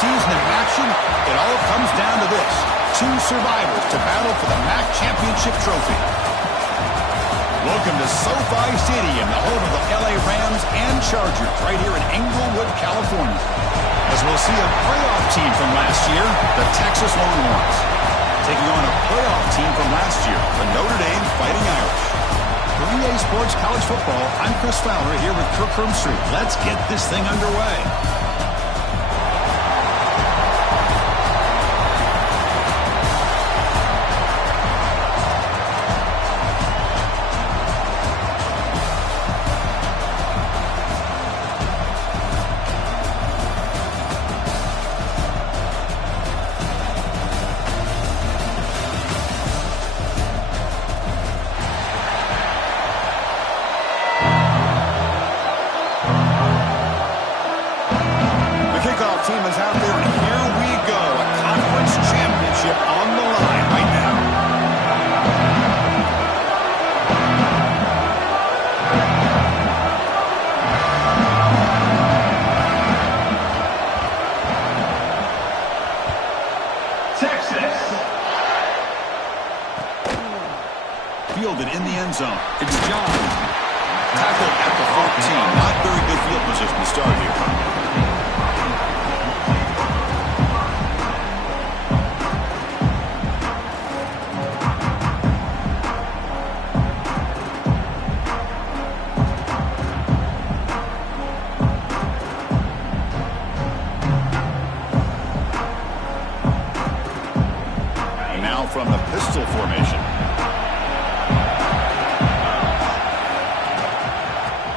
season in action, it all comes down to this. Two survivors to battle for the MAC championship trophy. Welcome to SoFi Stadium, the home of the LA Rams and Chargers, right here in Inglewood, California. As we'll see a playoff team from last year, the Texas Longhorns, taking on a playoff team from last year, the Notre Dame Fighting Irish. For EA Sports College Football, I'm Chris Fowler here with Kirk Street. Let's get this thing underway. Team is out there, and here we go. A conference championship on the line right now. Texas. Fielded in the end zone. It's John. Tackled at the 14. Not very good field position to start here. From the pistol formation.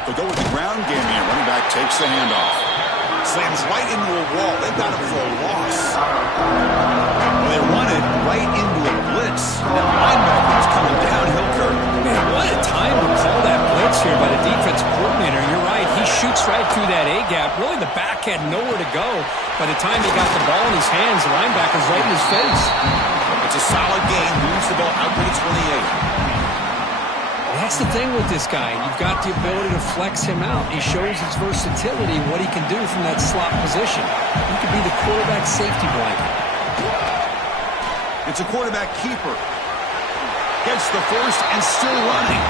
They go with the ground game here. Running back takes the handoff. Slams right into a wall. They've got him for a loss. Well, they run it right into a blitz. That linebacker is coming downhill, Kirk. Man, what a time to call that blitz here by the defensive coordinator. You're right. He shoots right through that A-gap. Really, the back had nowhere to go. By the time he got the ball in his hands, the linebacker's right in his face. It's a solid game. Moves the ball out to the 28. That's the thing with this guy. You've got the ability to flex him out. He shows his versatility, what he can do from that slot position. He could be the quarterback safety blanket. It's a quarterback keeper. Gets the first and still running.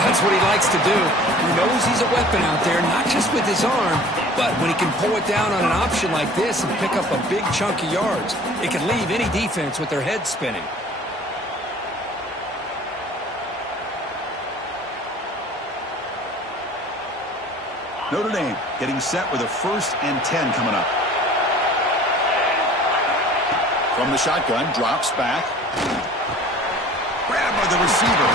That's what he likes to do. He knows he's a weapon out there, not just with his arm, but when he can pull it down on an option like this and pick up a big chunk of yards, it can leave any defense with their head spinning. Notre Dame getting set with a 1st and 10 coming up. From the shotgun, drops back. Grabbed by the receiver.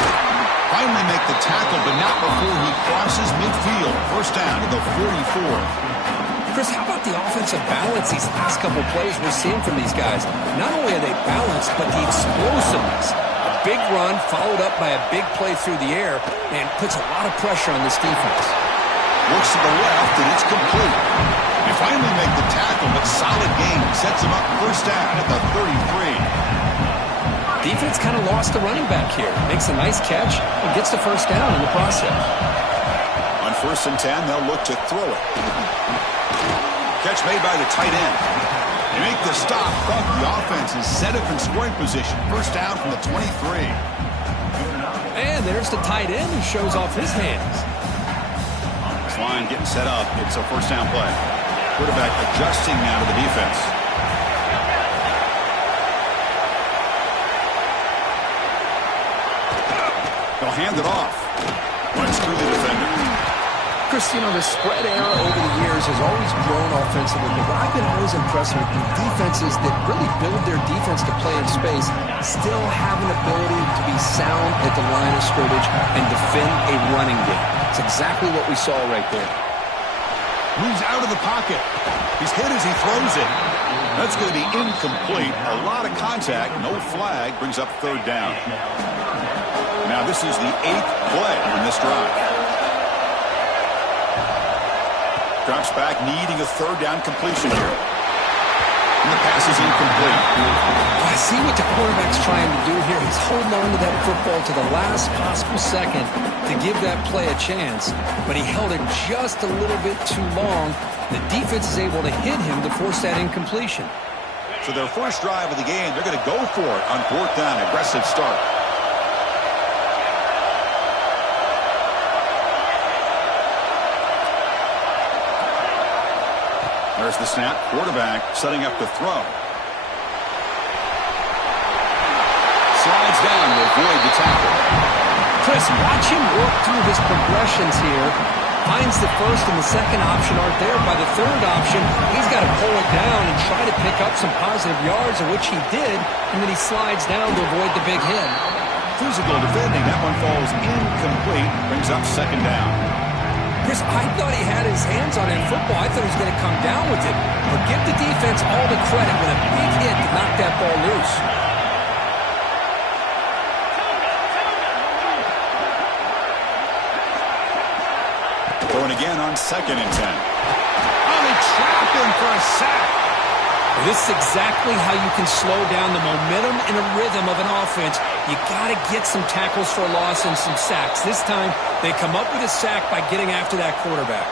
Finally make the tackle, but not before he crosses midfield. First down to the 44. Chris, how about the offensive balance these last couple plays we're seeing from these guys? Not only are they balanced, but the explosiveness. A big run followed up by a big play through the air and puts a lot of pressure on this defense. Looks to the left, and it's complete. They finally make the tackle, but solid gain. Sets him up first down at the 33. Defense kind of lost the running back here. Makes a nice catch and gets the first down in the process. On 1st and 10, they'll look to throw it. Catch made by the tight end. They make the stop, but the offense is set up in scoring position. First down from the 23. And there's the tight end who shows off his hands. This line getting set up. It's a first down play. Quarterback adjusting now to the defense. They'll hand it off. Runs through the defender. Chris, you know, the spread era over the years has always grown offensively, but what I've been always impressed with defenses that really build their defense to play in space still have an ability to be sound at the line of scrimmage and defend a running game. It's exactly what we saw right there. Moves out of the pocket. He's hit as he throws it. That's going to be incomplete. A lot of contact. No flag. Brings up 3rd down. Now this is the 8th play in this drive. Drops back, needing a 3rd down completion here. And the pass is incomplete. I see what the quarterback's trying to do here. He's holding on to that football to the last possible second to give that play a chance, but he held it just a little bit too long. The defense is able to hit him to force that incompletion. So their first drive of the game, they're going to go for it on 4th down. Aggressive start. There's the snap. Quarterback setting up to throw. Slides down to avoid the tackle. Chris, watch him work through his progressions here. Finds the first and the second option aren't there. By the third option, he's got to pull it down and try to pick up some positive yards, of which he did, and then he slides down to avoid the big hit. Physical defending. That one falls incomplete. Brings up 2nd down. Chris, I thought he had his hands on that football. I thought he was going to come down with it. But give the defense all the credit with a big hit to knock that ball loose. Going again on 2nd and 10. Oh, they trapped him for a sack. This is exactly how you can slow down the momentum and a rhythm of an offense. You got to get some tackles for a loss and some sacks. This time, they come up with a sack by getting after that quarterback.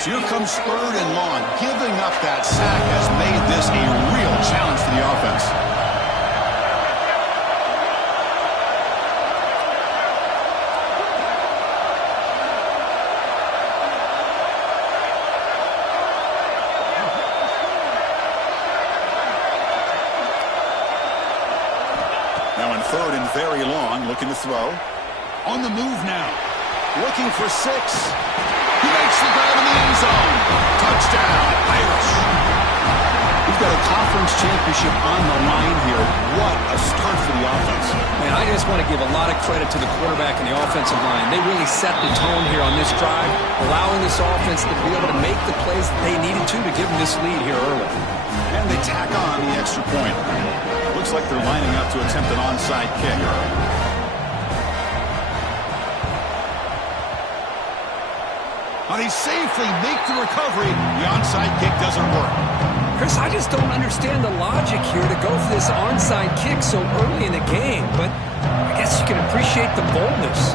So here comes 3rd and long. Giving up that sack has made this a real challenge for the offense. Now in 3rd and very long, looking to throw. On the move now. Looking for 6. He makes the grab in the end zone. Touchdown, Irish. We've got a conference championship on the line here. What a start for the offense. Man, I just want to give a lot of credit to the quarterback and the offensive line. They really set the tone here on this drive, allowing this offense to be able to make the plays that they needed to give them this lead here early. And they tack on the extra point. Looks like they're lining up to attempt an onside kick. Now they safely make the recovery. The onside kick doesn't work. Chris, I just don't understand the logic here to go for this onside kick so early in the game, but I guess you can appreciate the boldness.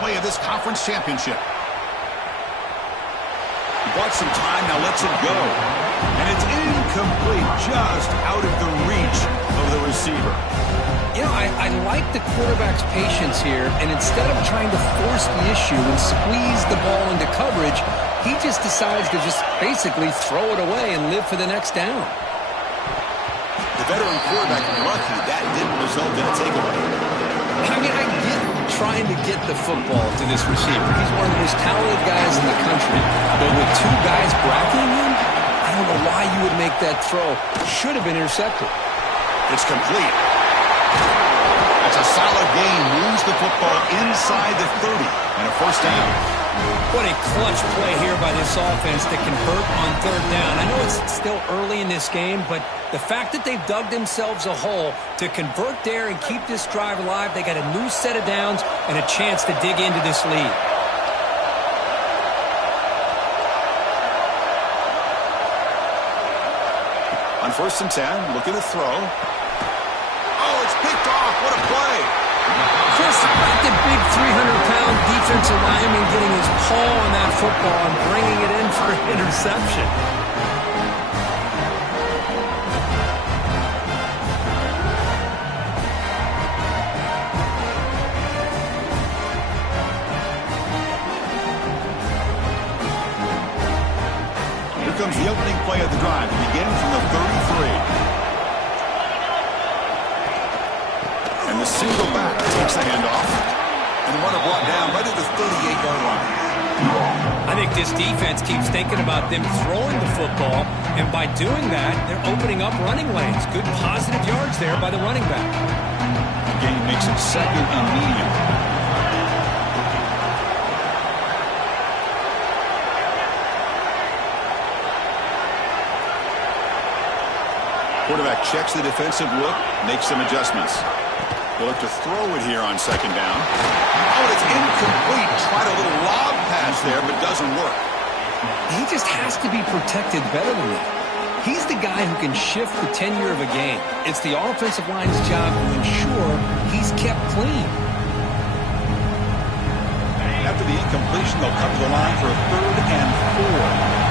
Play of this conference championship. He bought some time, now lets it go. And it's incomplete, just out of the reach of the receiver. You know, I like the quarterback's patience here, and instead of trying to force the issue and squeeze the ball into coverage, he just decides to just basically throw it away and live for the next down. The veteran quarterback lucky that didn't result in a takeaway. I mean, I get trying to get the football to this receiver. He's one of the most talented guys in the country. But with 2 guys bracketing him, I don't know why you would make that throw. Should have been intercepted. It's complete. That's a solid gain. Moves the football inside the 30 and a 1st down. What a clutch play here by this offense to convert on 3rd down. I know it's still early in this game, but the fact that they've dug themselves a hole to convert there and keep this drive alive, they got a new set of downs and a chance to dig into this lead. On 1st and 10, looking to throw. Oh, it's picked off. What a play. Chris, like the big 300-pound defensive lineman getting his paw on that football and bringing it in for an interception. Here comes the opening play of the drive. It begins from the 33. And the single back takes the handoff. And the runner brought down right at the 38-yard line. I think this defense keeps thinking about them throwing the football, and by doing that, they're opening up running lanes. Good positive yards there by the running back. The game makes it 2nd and medium. Quarterback checks the defensive look, makes some adjustments. He'll look to throw it here on second down. Oh, it's incomplete. Tried a little lob pass there, but doesn't work. He just has to be protected better than that. He's the guy who can shift the tenure of a game. It's the offensive line's job to ensure he's kept clean. After the incompletion, they'll come to the line for a 3rd and 4.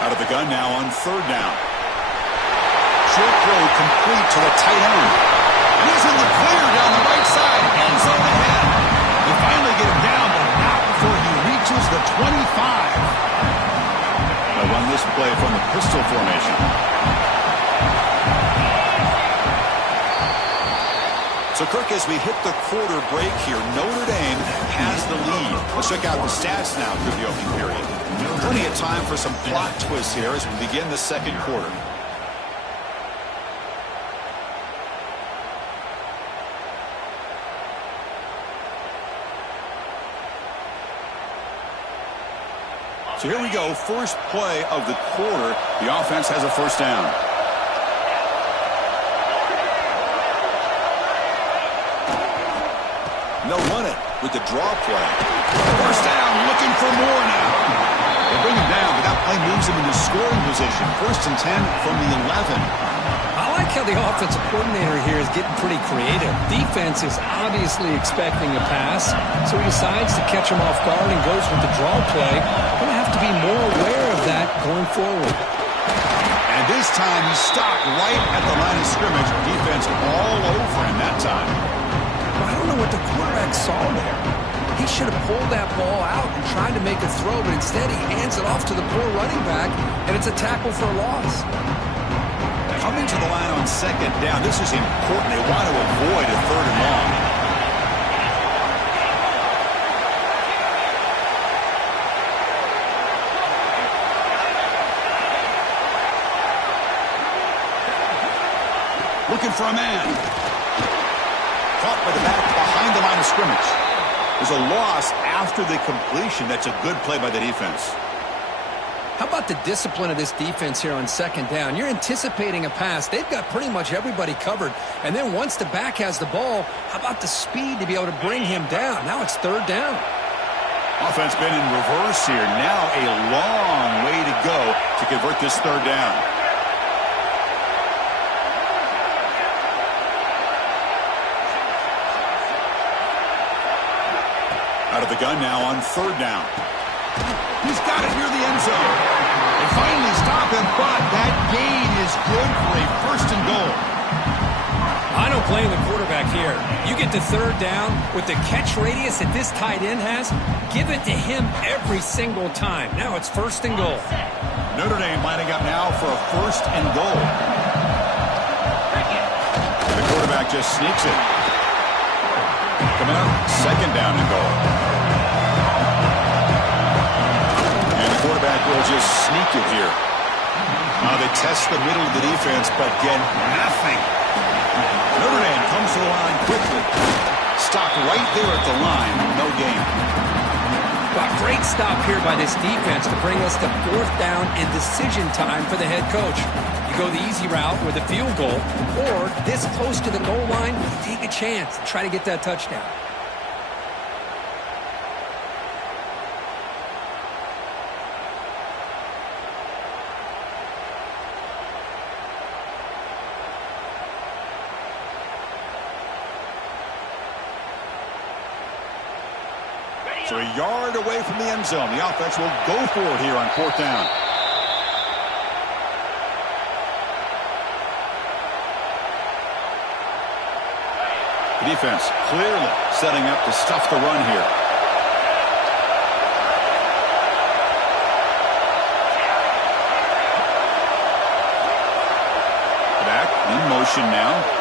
Out of the gun now on 3rd down. Short throw complete to the tight end. He's in the clear down the right side. End zone ahead. They finally get him down, but not before he reaches the 25. They'll run this play from the pistol formation. So, Kirk, as we hit the quarter break here, Notre Dame has the lead. Let's check out the stats now through the opening period. Plenty of time for some plot twists here as we begin the second quarter. So here we go, first play of the quarter. The offense has a first down. They'll run it with the draw play. First down, looking for more now. They bring him down, but that play moves him into scoring position. 1st and 10 from the 11. I like how the offensive coordinator here is getting pretty creative. Defense is obviously expecting a pass, so he decides to catch him off guard and goes with the draw play. Going to have to be more aware of that going forward. And this time he stopped right at the line of scrimmage. Defense all over him that time. I don't know what the quarterback saw there. He should have pulled that ball out and tried to make a throw, but instead he hands it off to the poor running back, and it's a tackle for a loss. Coming to the line on second down, this is important. They want to avoid a 3rd and long. Looking for a man. Caught by the back behind the line of scrimmage. There's a loss after the completion. That's a good play by the defense. How about the discipline of this defense here on second down? You're anticipating a pass. They've got pretty much everybody covered. And then once the back has the ball, how about the speed to be able to bring him down? Now it's 3rd down. Offense been in reverse here. Now a long way to go to convert this 3rd down. Out of the gun now on 3rd down. He's got it near the end zone. They finally stop him, but that gain is good for a 1st and goal. I don't blame the quarterback here. You get to 3rd down with the catch radius that this tight end has, give it to him every single time. Now it's 1st and goal. Notre Dame lining up now for a 1st and goal. The quarterback just sneaks it. Coming up, 2nd down and goal. Quarterback will just sneak it here. Now they test the middle of the defense, but get nothing. Notre Dame comes to the line quickly. Stopped right there at the line. No gain. Well, great stop here by this defense to bring us to 4th down and decision time for the head coach. You go the easy route with a field goal, or this close to the goal line, take a chance and try to get that touchdown. So a yard away from the end zone. The offense will go for it here on 4th down. The defense clearly setting up to stuff the run here. Back in motion now.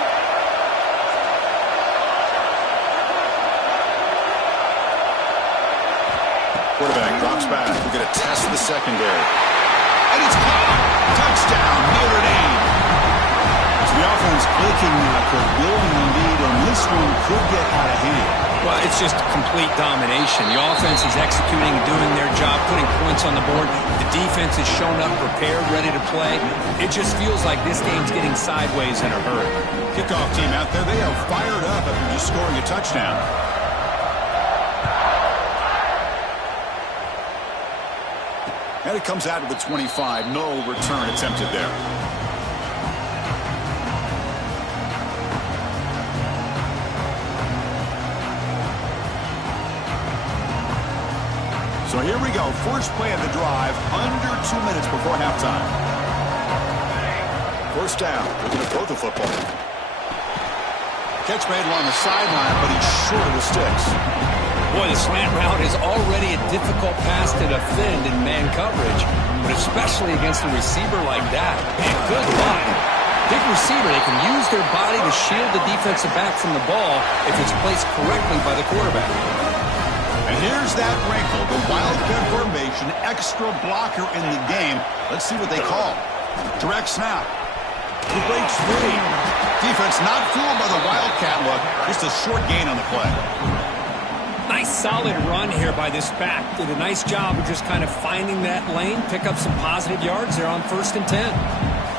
Quarterback drops back. We're going to test the secondary. And it's caught. Touchdown, Notre Dame. So the offense looking like they're building a lead, and this one could get out of hand. Well, it's just complete domination. The offense is executing and doing their job, putting points on the board. The defense has shown up, prepared, ready to play. It just feels like this game's getting sideways in a hurry. Kickoff team out there, they are fired up after just scoring a touchdown. And it comes out to the 25. No return attempted there. So here we go. First play of the drive, under 2 minutes before halftime. First down, looking to throw the football. Catch made along the sideline, but he's short of the sticks. Boy, the slant route is already a difficult pass to defend in man coverage, but especially against a receiver like that. Man, good line. Big receiver, they can use their body to shield the defensive back from the ball if it's placed correctly by the quarterback. And here's that wrinkle, the wildcat formation, extra blocker in the game. Let's see what they call. Direct snap. He breaks free. Defense not fooled by the wildcat look. Just a short gain on the play. Nice solid run here by this back. Did a nice job of just kind of finding that lane, pick up some positive yards there on 1st and 10.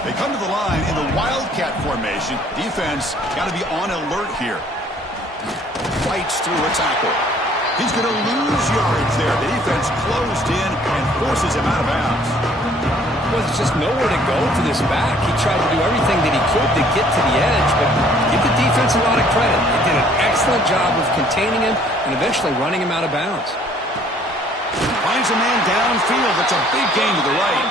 They come to the line in the wildcat formation. Defense got to be on alert here. Fights through a tackle. He's going to lose yardage there. The defense closed in and forces him out of bounds. Well, there's just nowhere to go for this back. He tried to do everything that he could to get to the edge, but give the defense a lot of credit. They did an excellent job of containing him and eventually running him out of bounds. Finds a man downfield. That's a big gain to the right.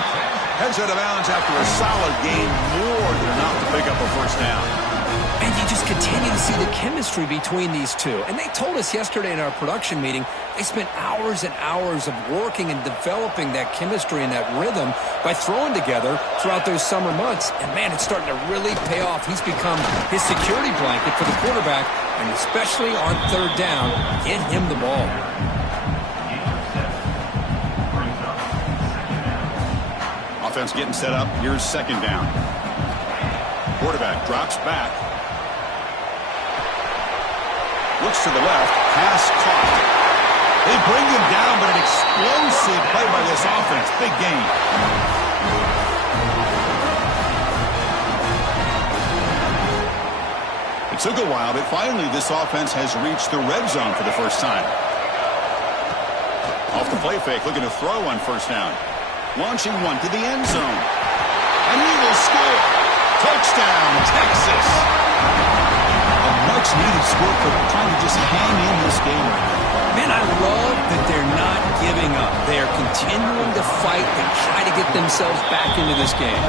Heads out of bounds after a solid gain, more than enough to pick up a first down. And you just continue to see the chemistry between these two. And they told us yesterday in our production meeting, they spent hours and hours of working and developing that chemistry and that rhythm by throwing together throughout those summer months. And, man, it's starting to really pay off. He's become his security blanket for the quarterback, and especially on 3rd down, get him the ball. Offense getting set up. Here's 2nd down. Quarterback drops back. Looks to the left. Pass caught. They bring him down, but an explosive play by this offense. Big gain. It took a while, but finally this offense has reached the red zone for the first time. Off the play fake, looking to throw on 1st down. Launching one to the end zone. And he will score. Touchdown, Texas. A much-needed score for trying to just hang in this game right now. Man, I love that they're not giving up. They are continuing to fight and try to get themselves back into this game.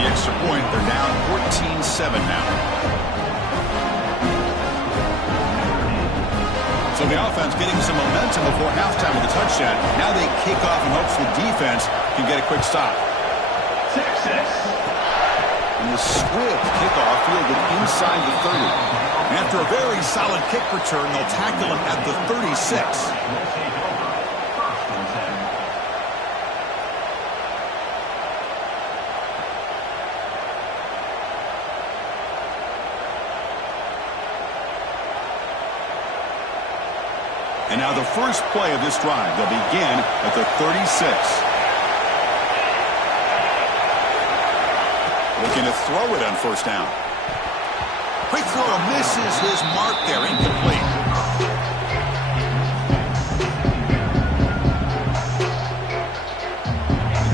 The extra point, they're down 14-7 now. So the offense getting some momentum before halftime with a touchdown. Now they kick off in hopes the defense can get a quick stop. Texas. And the swift kickoff fielded inside the 30. And after a very solid kick return, they'll tackle him at the 36. And now the first play of this drive. They'll begin at the 36. Looking to throw it on 1st down. Quick throw misses his mark there. Incomplete.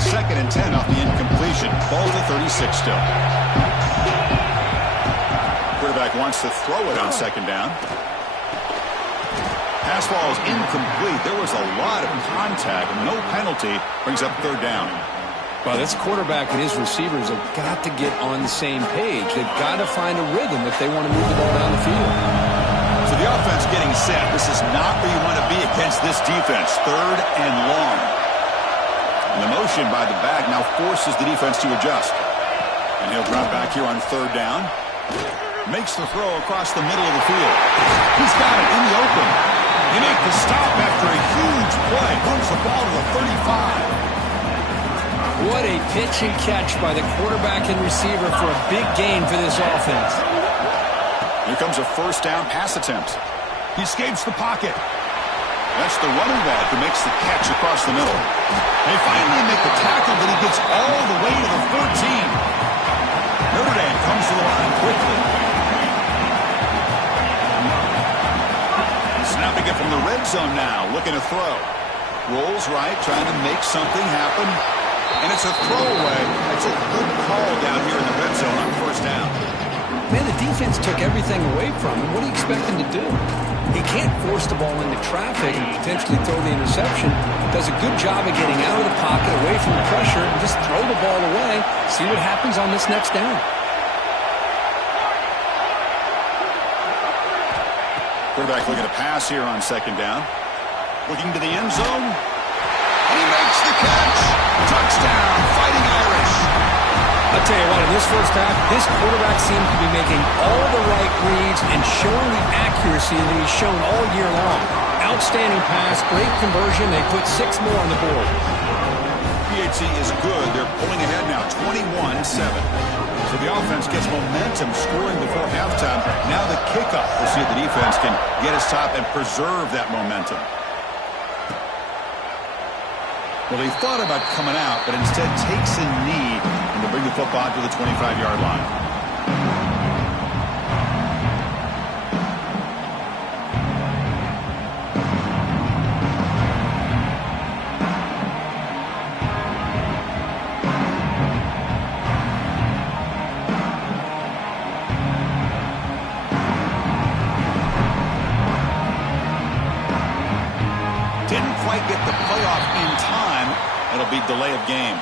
2nd and 10 off the incompletion. Ball to 36 still. Quarterback wants to throw it on 2nd down. Pass ball is incomplete. There was a lot of contact. No penalty. Brings up 3rd down. Well, this quarterback and his receivers have got to get on the same page. They've got to find a rhythm if they want to move the ball down the field. So the offense getting set. This is not where you want to be against this defense. 3rd and long. And the motion by the back now forces the defense to adjust. And he'll drop back here on 3rd down. Makes the throw across the middle of the field. He's got it in the open. He makes the stop after a huge play. Moves the ball to the 35. What a pitch and catch by the quarterback and receiver for a big gain for this offense. Here comes a first down pass attempt. He escapes the pocket. That's the running back who makes the catch across the middle. They finally make the tackle, but he gets all the way to the 14. Notre Dame comes to the line quickly. Snapping it from the red zone now, looking to throw. Rolls right, trying to make something happen. And it's a throwaway. It's a good call down here in the red zone on first down. Man, the defense took everything away from him. What do you expect him to do? He can't force the ball into traffic and potentially throw the interception. Does a good job of getting out of the pocket, away from the pressure, and just throw the ball away. See what happens on this next down. Quarterback looking to pass here on second down. Looking to the end zone. And he makes the catch. Touchdown, Fighting Irish. I'll tell you what, in this first half, this quarterback seems to be making all the right reads and showing the accuracy that he's shown all year long. Outstanding pass, great conversion. They put 6 more on the board. PHC is good. They're pulling ahead now, 21-7. So the offense gets momentum scoring before halftime. Now the kickoff. We'll see if the defense can get a stop and preserve that momentum. Well, he thought about coming out, but instead takes a knee and to bring the football to the 25-yard line. Didn't quite get the playoff in time. It'll be delay of game.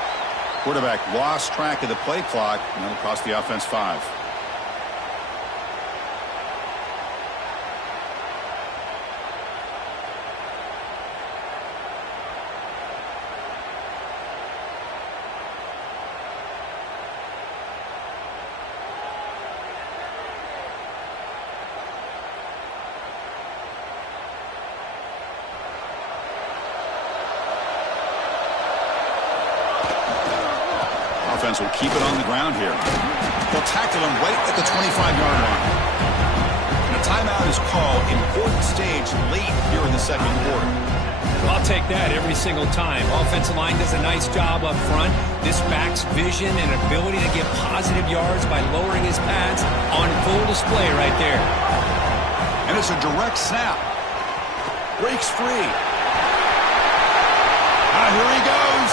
Quarterback lost track of the play clock, and it'll cost the offense 5. Offense will keep it on the ground here. They'll tackle him right at the 25-yard line. And a timeout is called. Important stage late here in the second quarter. I'll take that every single time. Offensive line does a nice job up front. This back's vision and ability to get positive yards by lowering his pads on full display right there. And it's a direct snap. Breaks free. Here he goes.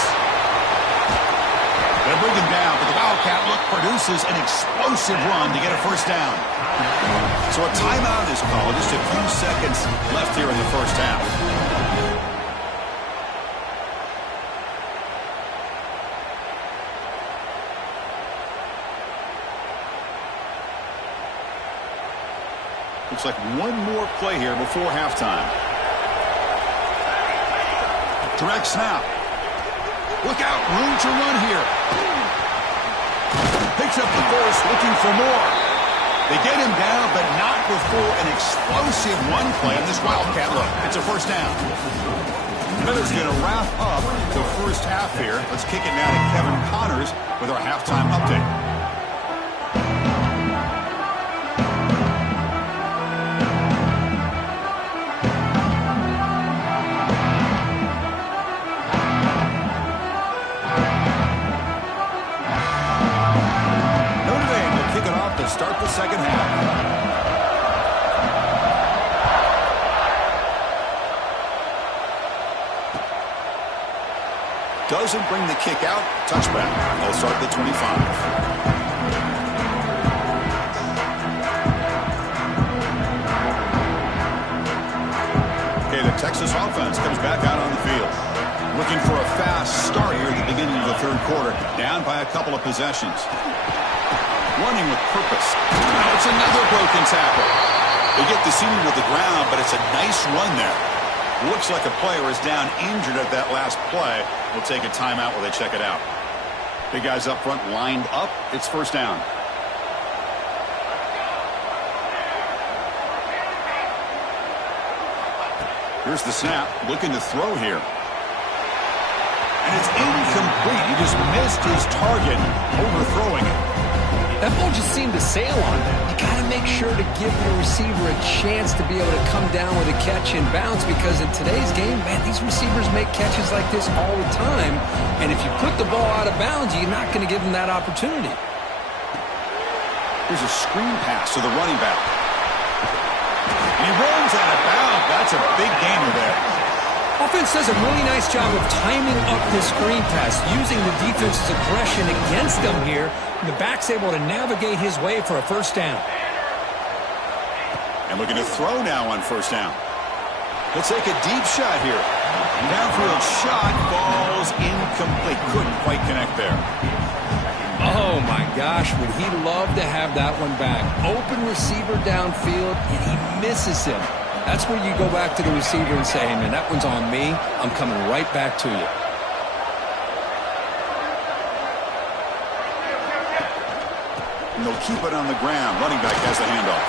They bring him down, but the Wildcat look produces an explosive run to get a first down. So a timeout is called. Just a few seconds left here in the first half. Looks like one more play here before halftime. Direct snap. Look out, room to run here. Picks up the first, looking for more. They get him down, but not before an explosive run play on this Wildcat look. It's a first down. That is going to wrap up the first half here. Let's kick it now to Kevin Connors with our halftime update. Start the second half. Doesn't bring the kick out. Touchback. They'll start the 25. Okay, the Texas offense comes back out on the field. Looking for a fast start here at the beginning of the third quarter. Down by a couple of possessions. Running with purpose. Now it's another broken tackle. They get the senior to the ground, but it's a nice run there. Looks like a player is down injured at that last play. We'll take a timeout while they check it out. Big guys up front lined up. It's first down. Here's the snap. Looking to throw here. And And it's incomplete. He just missed his target, overthrowing it. That ball just seemed to sail on him. You got to make sure to give your receiver a chance to be able to come down with a catch and bounce, because in today's game, man, these receivers make catches like this all the time. And if you put the ball out of bounds, you're not going to give them that opportunity. Here's a screen pass to the running back. And he runs out of bounds. That's a big gainer there. Offense does a really nice job of timing up the screen pass, using the defense's aggression against them here. The back's able to navigate his way for a first down. And looking to throw now on first down. He'll take a deep shot here. Downfield shot falls incomplete. Couldn't quite connect there. Oh, my gosh, would he love to have that one back. Open receiver downfield, and he misses him. That's where you go back to the receiver and say, hey, man, that one's on me. I'm coming right back to you. And they'll keep it on the ground. Running back has the handoff.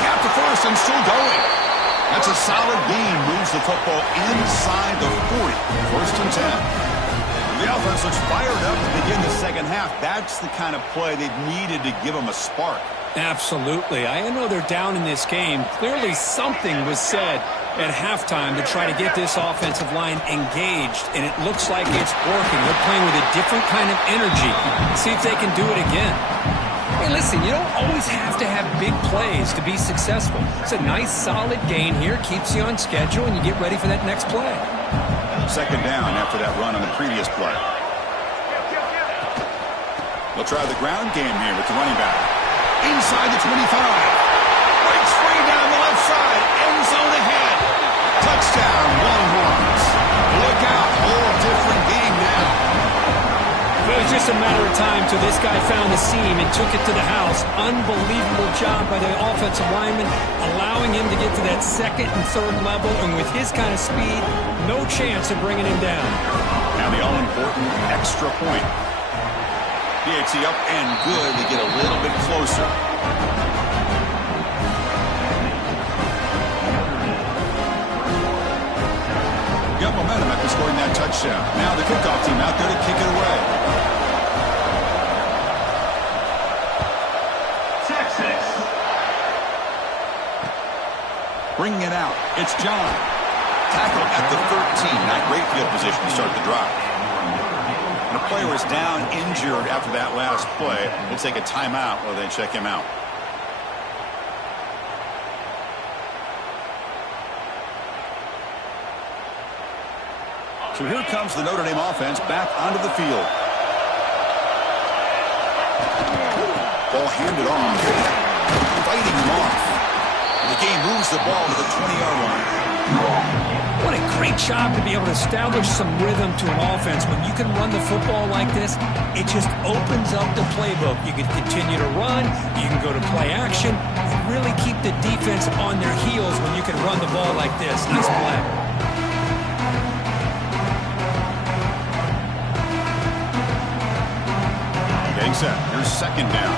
Tap to first and still going. That's a solid gain. Moves the football inside the 40. First and 10. The offense looks fired up to begin the second half. That's the kind of play they've needed to give them a spark. Absolutely. I know they're down in this game. Clearly something was said at halftime to try to get this offensive line engaged, and it looks like it's working. They're playing with a different kind of energy. See if they can do it again. Hey, listen, you don't always have to have big plays to be successful. It's a nice, solid gain here. Keeps you on schedule, and you get ready for that next play. Second down after that run on the previous play. They'll try the ground game here with the running back. Inside the 25. Breaks free down the left side. End zone ahead. Touchdown, Longhorns. Look out. Whole different game now. It was just a matter of time till this guy found the seam and took it to the house. Unbelievable job by the offensive lineman, allowing him to get to that second and third level. And with his kind of speed, no chance of bringing him down. Now the all-important extra point. PAT up and good to get a little bit closer. Got momentum after scoring that touchdown. Now the kickoff team out there to kick it away. Texas. Bringing it out. It's John. Tackle at the 13. Not great field position to start the drive. The player is down injured after that last play. We'll take a timeout while they check him out. So here comes the Notre Dame offense back onto the field. Ball handed off. Fighting him off. The game moves the ball to the 20-yard line. What a great job to be able to establish some rhythm to an offense. When you can run the football like this, it just opens up the playbook. You can continue to run. You can go to play action. And really keep the defense on their heels when you can run the ball like this. Nice play. Getting set. Here's second down.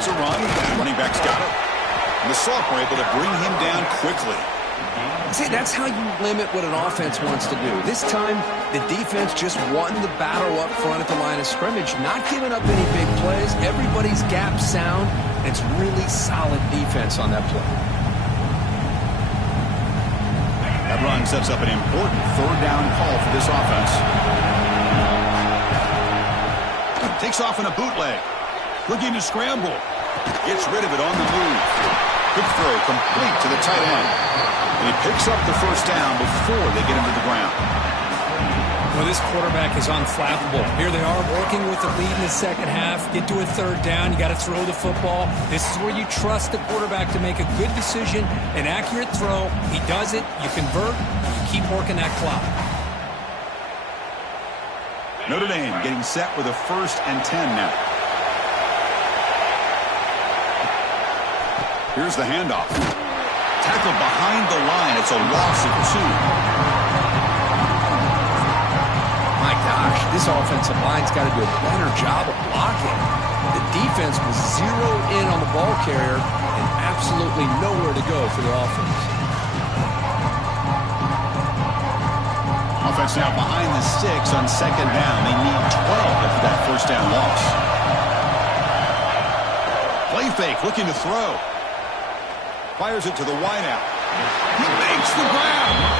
It's a run. Running back's got it. And the sophomore able to bring him down quickly. See, that's how you limit what an offense wants to do. This time, the defense just won the battle up front at the line of scrimmage, not giving up any big plays. Everybody's gap sound. It's really solid defense on that play. That run sets up an important third down call for this offense. Takes off in a bootleg. Looking to scramble. Gets rid of it on the move. Quick throw complete to the tight end. And he picks up the first down before they get him to the ground. Well, this quarterback is unflappable. Here they are working with the lead in the second half. Get to a third down. You got to throw the football. This is where you trust the quarterback to make a good decision, an accurate throw. He does it. You convert. You keep working that clock. Notre Dame getting set with a 1st and 10 now. Here's the handoff. Tackled behind the line. It's a loss of 2. My gosh, this offensive line's got to do a better job of blocking. The defense was zeroed in on the ball carrier and absolutely nowhere to go for the offense. Offense now behind the 6 on second down. They need 12 after that first down loss. Play fake, looking to throw. Fires it to the wideout. He makes the grab.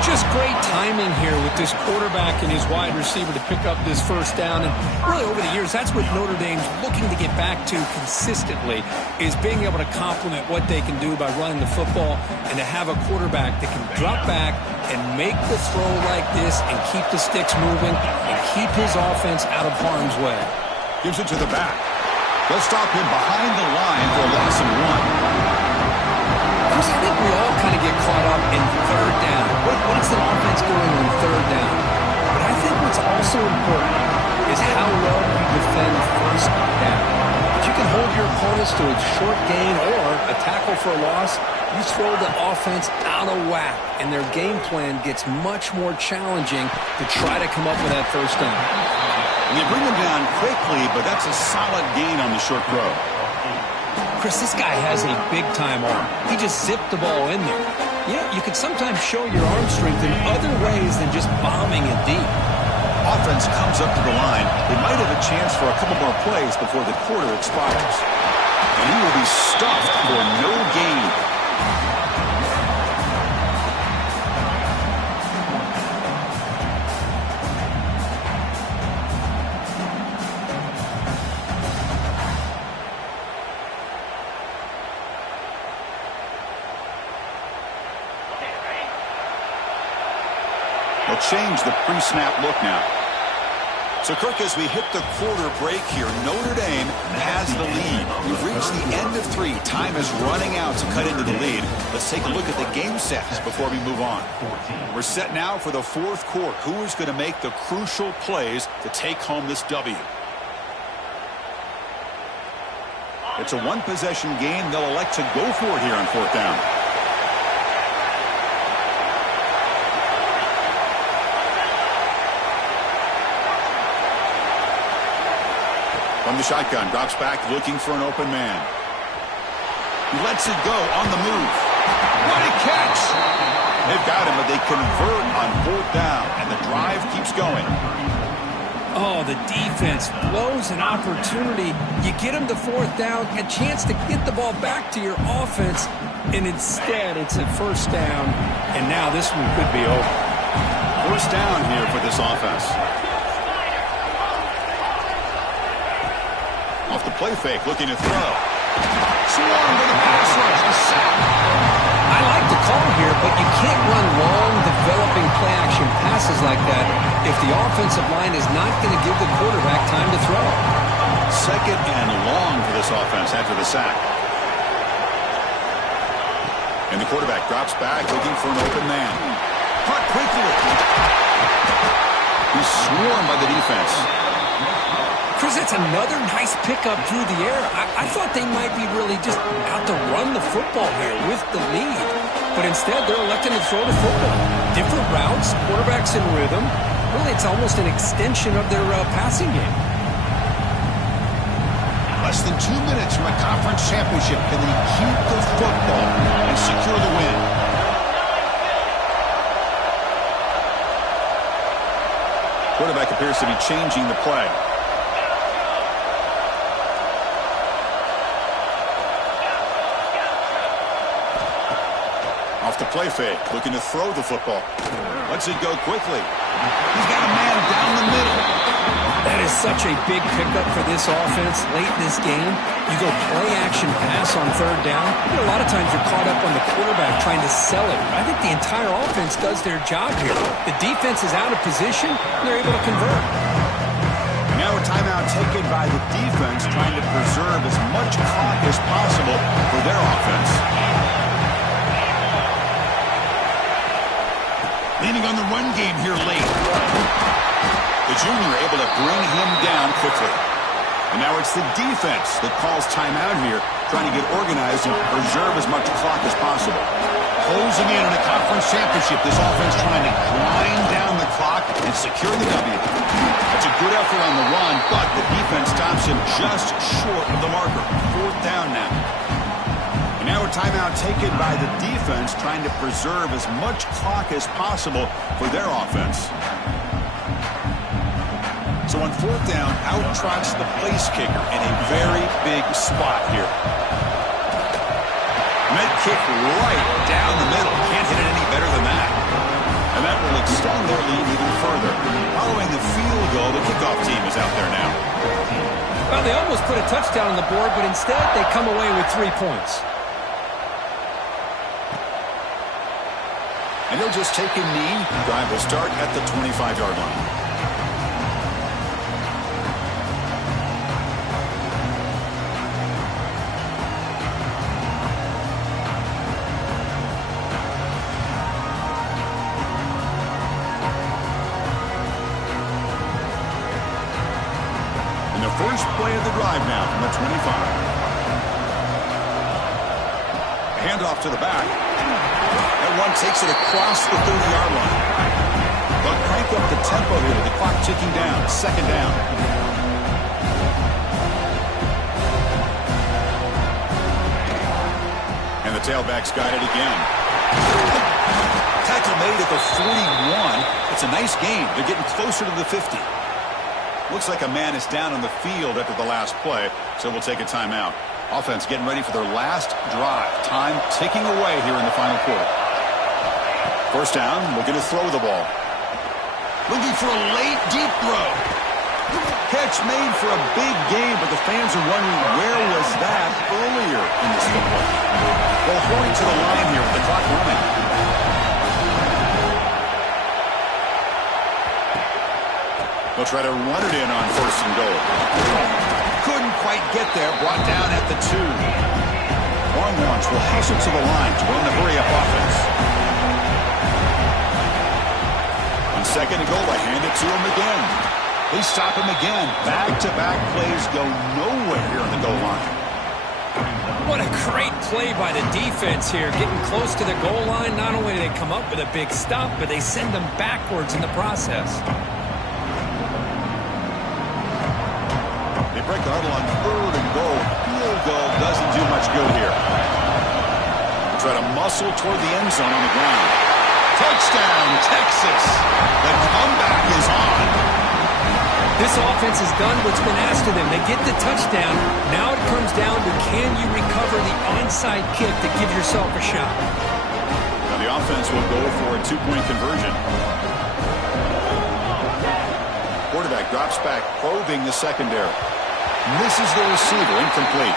Just great timing here with this quarterback and his wide receiver to pick up this first down. And really over the years, that's what Notre Dame's looking to get back to consistently, is being able to complement what they can do by running the football and to have a quarterback that can drop back and make the throw like this and keep the sticks moving and keep his offense out of harm's way. Gives it to the back. They'll stop him behind the line for a loss of 1. Chris, I think we all kind of get caught up in third down. What's the offense doing on third down? But I think what's also important is how well you defend first down. If you can hold your opponents to a short gain or a tackle for a loss, you throw the offense out of whack, and their game plan gets much more challenging to try to come up with that first down. And you bring them down quickly, but that's a solid gain on the short throw. Chris, this guy has a big-time arm. He just zipped the ball in there. Yeah, you can sometimes show your arm strength in other ways than just bombing it deep. Offense comes up to the line. They might have a chance for a couple more plays before the quarter expires. And he will be stuffed for no gain. They'll change the pre-snap look now. So, Kirk, as we hit the quarter break here, Notre Dame has the lead. We've reached the end of 3. Time is running out to cut into the lead. Let's take a look at the game sets before we move on. We're set now for the fourth quarter. Who is going to make the crucial plays to take home this W? It's a one-possession game. They'll elect to go for it here on fourth down. From the shotgun, drops back, looking for an open man. He lets it go on the move. What a catch! They've got him, but they convert on fourth down, and the drive keeps going. Oh, the defense blows an opportunity. You get them to fourth down, a chance to get the ball back to your offense, and instead it's a first down, and now this one could be over. First down here for this offense. Off the play fake, looking to throw. Swarm to the pass rush, a sack. I like the call here, but you can't run long, developing play-action passes like that if the offensive line is not going to give the quarterback time to throw. Second and long for this offense after the sack. And the quarterback drops back, looking for an open man. Caught quickly. He's swarmed by the defense. Chris, that's another nice pickup through the air. I thought they might be really just out to run the football here with the lead. But instead, they're electing to throw the football. Different routes, quarterbacks in rhythm. Really, it's almost an extension of their passing game. Less than 2 minutes from a conference championship. Can they keep the football and secure the win? Quarterback appears to be changing the play. Off the play fake, looking to throw the football. Lets it go quickly. He's got a man down the middle. That is such a big pickup for this offense late in this game. You go play-action pass on third down. A lot of times you're caught up on the quarterback trying to sell it. I think the entire offense does their job here. The defense is out of position, and they're able to convert. Now a timeout taken by the defense, trying to preserve as much clock as possible for their offense. Leaning on the run game here late. The junior able to bring him down quickly. And now it's the defense that calls timeout here, trying to get organized and preserve as much clock as possible. Closing in on a conference championship, this offense trying to grind down the clock and secure the W. That's a good effort on the run, but the defense stops him just short of the marker. Fourth down now. And now a timeout taken by the defense, trying to preserve as much clock as possible for their offense. So on fourth down, out trots the place kicker in a very big spot here. Med kick right down the middle. Can't hit it any better than that. And that will extend their lead even further. Following the field goal, the kickoff team is out there now. Well, they almost put a touchdown on the board, but instead they come away with 3 points. And he'll just take a knee. Drive will start at the 25-yard line. First play of the drive now from the 25. A handoff to the back. That one takes it across the 30-yard line. They'll crank up the tempo here with the clock ticking down. Second down. And the tailback's got it again. Tackle made at the 41. It's a nice game. They're getting closer to the 50. Looks like a man is down on the field after the last play, so we'll take a timeout. Offense getting ready for their last drive. Time ticking away here in the final quarter. First down, looking to throw the ball. Looking for a late, deep throw. Catch made for a big game, but the fans are wondering where was that earlier in this football. Well, hurrying to the line here with the clock running. They'll try to run it in on first and goal. Couldn't quite get there. Brought down at the 2. Longhorns will hustle to the line to run the hurry-up offense. On second and goal, they hand it to him again. They stop him again. Back-to-back plays go nowhere here on the goal line. What a great play by the defense here. Getting close to the goal line, not only do they come up with a big stop, but they send them backwards in the process. They break the huddle on third and goal. Field goal doesn't do much good here. They try to muscle toward the end zone on the ground. Touchdown, Texas. The comeback is on. This offense has done what's been asked of them. They get the touchdown. Now it comes down to can you recover the onside kick to give yourself a shot. Now the offense will go for a 2-point conversion. Quarterback drops back, probing the secondary. Misses the receiver, incomplete.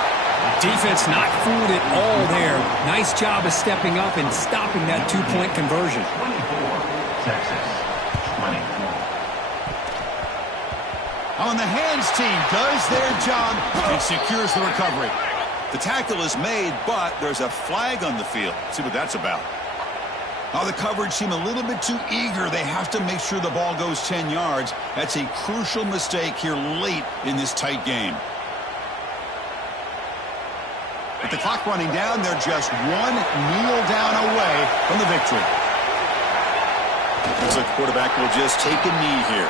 Defense not fooled at all there. Nice job of stepping up and stopping that 2-point conversion. 24, Texas, 24. On the hands team does their job and secures the recovery. The tackle is made, but there's a flag on the field. Let's see what that's about. Oh, the coverage seemed a little bit too eager. They have to make sure the ball goes 10 yards. That's a crucial mistake here late in this tight game. With the clock running down, they're just one kneel down away from the victory. Looks like the quarterback will just take a knee here.